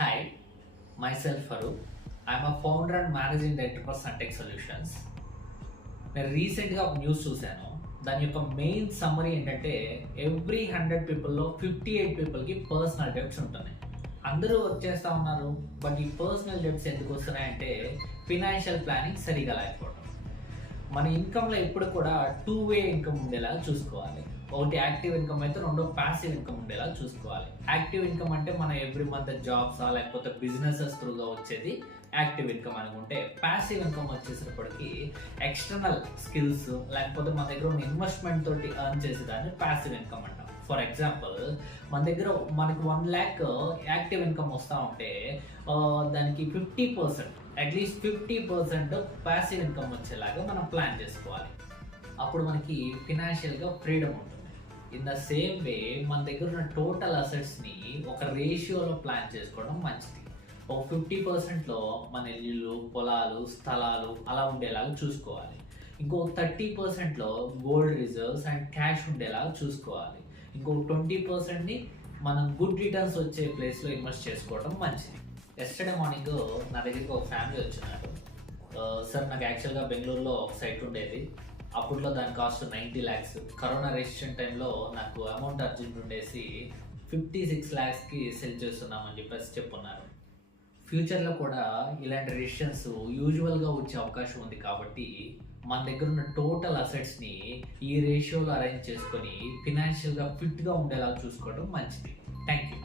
Hi, myself Farooq. I'm a founder and managing director for Suntech Solutions. నేను రీసెంట్గా ఒక news చూశాను. దాని యొక్క మెయిన్ సమ్మరీ ఏంటంటే ఎవ్రీ 100 పీపుల్లో 58 పీపుల్కి పర్సనల్ డెబ్ట్స్ ఉంటున్నాయి. అందరూ వర్క్ చేస్తూ ఉన్నారు, బట్ ఈ పర్సనల్ డెబ్ట్స్ ఎందుకు వస్తున్నాయంటే ఫినాన్షియల్ ప్లానింగ్ సరిగా లేకపోవడం. మన ఇన్కమ్లో ఎప్పుడు కూడా 2-way ఇన్కమ్ ఉండేలా చూసుకోవాలి. ఒకటి యాక్టివ్ ఇన్కమ్ అయితే రెండో ప్యాసివ్ ఇన్కమ్ ఉండేలా చూసుకోవాలి. యాక్టివ్ ఇన్కమ్ అంటే మన ఎవ్రీ మంత్ జాబ్స్ లేకపోతే బిజినెసెస్ త్రూగా వచ్చేది యాక్టివ్ ఇన్కమ్ అనుకుంటే, ప్యాసివ్ ఇన్కమ్ వచ్చేసరికి ఎక్స్టర్నల్ స్కిల్స్ లేకపోతే మన దగ్గర ఉన్న ఇన్వెస్ట్మెంట్ తోటి ఎర్న్ చేసేదాన్ని ప్యాసివ్ ఇన్కమ్ అంటాం. ఫర్ ఎగ్జాంపుల్, మనకి 1 lakh యాక్టివ్ ఇన్కమ్ వస్తూ ఉంటే దానికి 50%, అట్లీస్ట్ 50% ప్యాసివ్ ఇన్కమ్ వచ్చేలాగా మనం ప్లాన్ చేసుకోవాలి. అప్పుడు మనకి ఫినాన్షియల్గా ఫ్రీడమ్ ఉంటుంది. ఇన్ ద సేమ్ వే మన దగ్గర ఉన్న టోటల్ అసెట్స్ని ఒక రేషియోలో ప్లాన్ చేసుకోవడం మంచిది. ఒక 50%లో మన ఇల్లు, పొలాలు, స్థలాలు అలా ఉండేలాగా చూసుకోవాలి. ఇంకో 30%లో గోల్డ్ రిజర్వ్స్ అండ్ క్యాష్ ఉండేలాగా చూసుకోవాలి. ఇంకో 20%ని మనం గుడ్ రిటర్న్స్ వచ్చే ప్లేస్లో ఇన్వెస్ట్ చేసుకోవడం మంచిది. ఎస్టర్డే మార్నింగ్ నా దగ్గరికి ఒక ఫ్యామిలీ వచ్చినారు. సార్, నాకు యాక్చువల్గా బెంగళూరులో ఒక సైట్ ఉండేది. అప్పట్లో దాని కాస్ట్ 90 lakhs. కరోనా రెసిస్టెంట్ టైంలో నాకు అమౌంట్ అర్జెంట్ ఉండేసి 56 lakhsకి సెల్ చేస్తున్నామని చెప్పేసి చెప్పున్నారు. ఫ్యూచర్లో కూడా ఇలాంటి రెసిషన్స్ యూజువల్గా వచ్చే అవకాశం ఉంది. కాబట్టి మన దగ్గర ఉన్న టోటల్ అసెట్స్ని ఈ రేషియోలో అరేంజ్ చేసుకొని ఫినాన్షియల్గా ఫిట్గా ఉండేలా చూసుకోవడం మంచిది. Thank you.